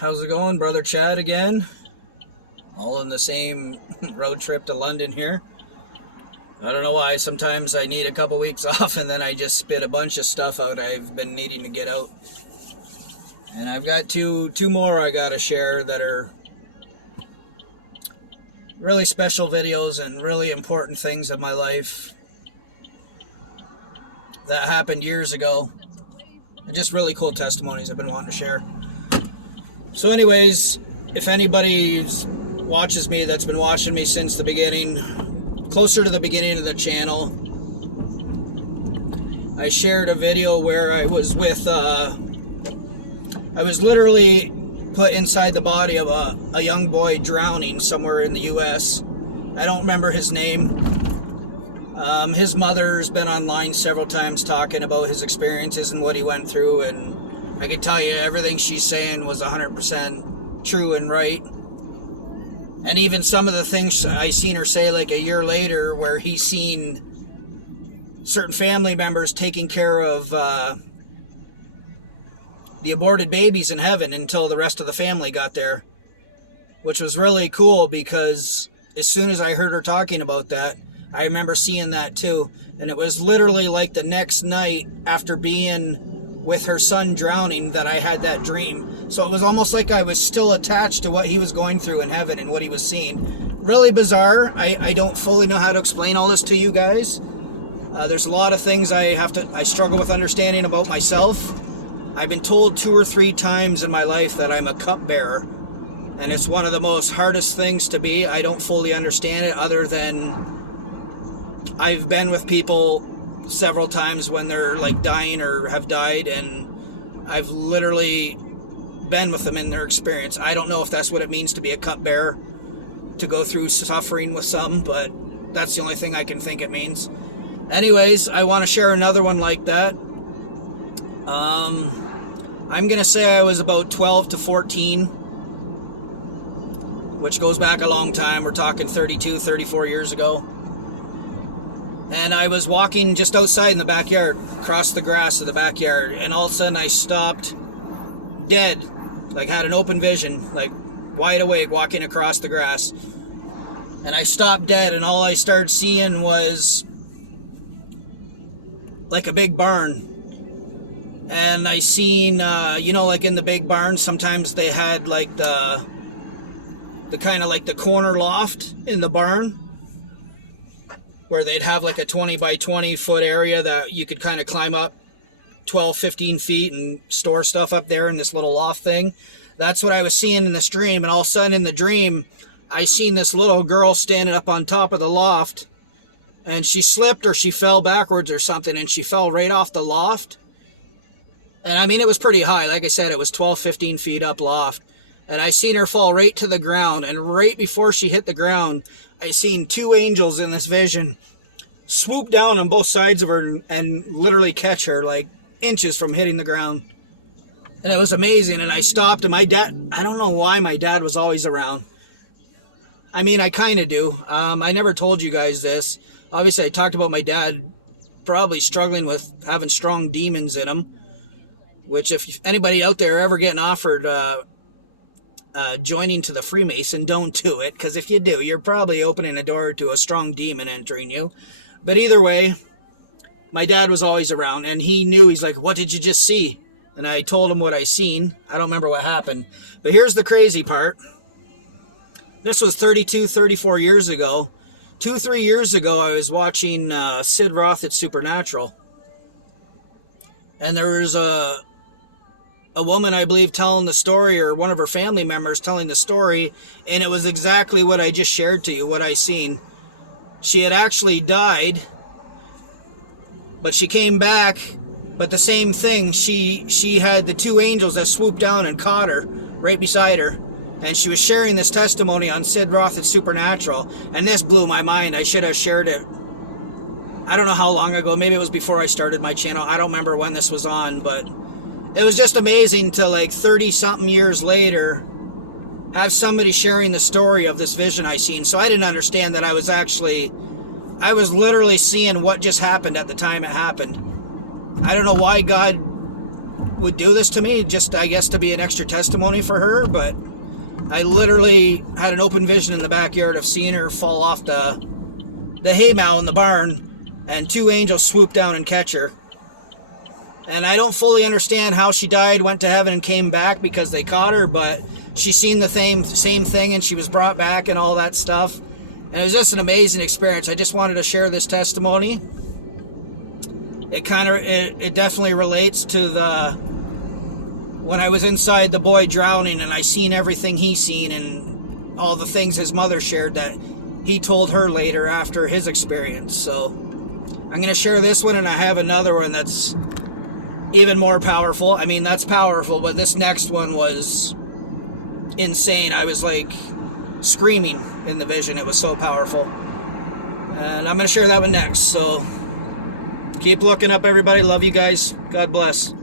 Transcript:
How's it going, Brother Chad again? All on the same road trip to London here. I don't know why, sometimes I need a couple weeks off and then I just spit a bunch of stuff out I've been needing to get out. And I've got two more I gotta share that are really special videos and really important things in my life that happened years ago. And just really cool testimonies I've been wanting to share. So anyways, if anybody watches me that's been watching me since the beginning, closer to the beginning of the channel, I shared a video where I was with, I was literally put inside the body of a young boy drowning somewhere in the US. I don't remember his name. His mother's been online several times talking about his experiences and what he went through, and I can tell you everything she's saying was 100% true and right. And even some of the things I seen her say like a year later, where he's seen certain family members taking care of the aborted babies in heaven until the rest of the family got there, which was really cool because as soon as I heard her talking about that, I remember seeing that too. And it was literally like the next night after being with her son drowning that I had that dream. So it was almost like I was still attached to what he was going through in heaven and what he was seeing. Really bizarre. I don't fully know how to explain all this to you guys. There's a lot of things I struggle with understanding about myself. I've been told 2 or 3 times in my life that I'm a cupbearer, and it's one of the most hardest things to be. I don't fully understand it, other than I've been with people several times when they're like dying or have died, and I've literally been with them in their experience. I don't know if that's what it means to be a cupbearer, to go through suffering with some, but that's the only thing I can think it means. Anyways, I want to share another one like that. I'm gonna say I was about 12 to 14, which goes back a long time. We're talking 32, 34 years ago. And I was walking just outside in the backyard, across the grass of the backyard, and all of a sudden I stopped dead, like had an open vision, like wide awake, walking across the grass. And I stopped dead, and all I started seeing was like a big barn. And I seen, like in the big barns, sometimes they had like the kind of like the corner loft in the barn, where they'd have like a 20 by 20 foot area that you could kind of climb up 12, 15 feet and store stuff up there in this little loft thing. That's what I was seeing in this dream. And all of a sudden in the dream, I seen this little girl standing up on top of the loft, and she slipped or she fell backwards or something, and she fell right off the loft. And I mean, it was pretty high. Like I said, it was 12, 15 feet up loft. And I seen her fall right to the ground. And right before she hit the ground, I seen 2 angels in this vision swoop down on both sides of her and literally catch her like inches from hitting the ground. And it was amazing. And I stopped, and my dad, I don't know why my dad was always around. I mean, I kind of do. I never told you guys this. Obviously, I talked about my dad probably struggling with having strong demons in him, which if anybody out there ever getting offered joining to the Freemason, don't do it, because if you do, you're probably opening a door to a strong demon entering you. But either way, my dad was always around, and he knew. He's like, "What did you just see?" And I told him what I seen. I don't remember what happened, but here's the crazy part. This was 32, 34 years ago. 2, 3 years ago, I was watching Sid Roth at Supernatural, and there was a woman, I believe, telling the story, or one of her family members telling the story, and it was exactly what I just shared to you, what I seen. She had actually died, but she came back, but the same thing. She had the 2 angels that swooped down and caught her right beside her, and she was sharing this testimony on Sid Roth at Supernatural, and this blew my mind. I should have shared it, I don't know how long ago. Maybe it was before I started my channel. I don't remember when this was on, but it was just amazing to, like, 30-something years later, have somebody sharing the story of this vision I seen. So I didn't understand that I was literally seeing what just happened at the time it happened. I don't know why God would do this to me, just I guess to be an extra testimony for her, but I literally had an open vision in the backyard of seeing her fall off the hay mow in the barn, and 2 angels swoop down and catch her. And I don't fully understand how she died, went to heaven, and came back because they caught her, but she seen the same thing, and she was brought back and all that stuff. And it was just an amazing experience. I just wanted to share this testimony. It definitely relates to when I was inside the boy drowning, and I seen everything he seen and all the things his mother shared that he told her later after his experience. So I'm going to share this one, and I have another one that's even more powerful. I mean, that's powerful, but this next one was insane. I was like screaming in the vision. It was so powerful. And I'm going to share that one next. So keep looking up, everybody. Love you guys. God bless.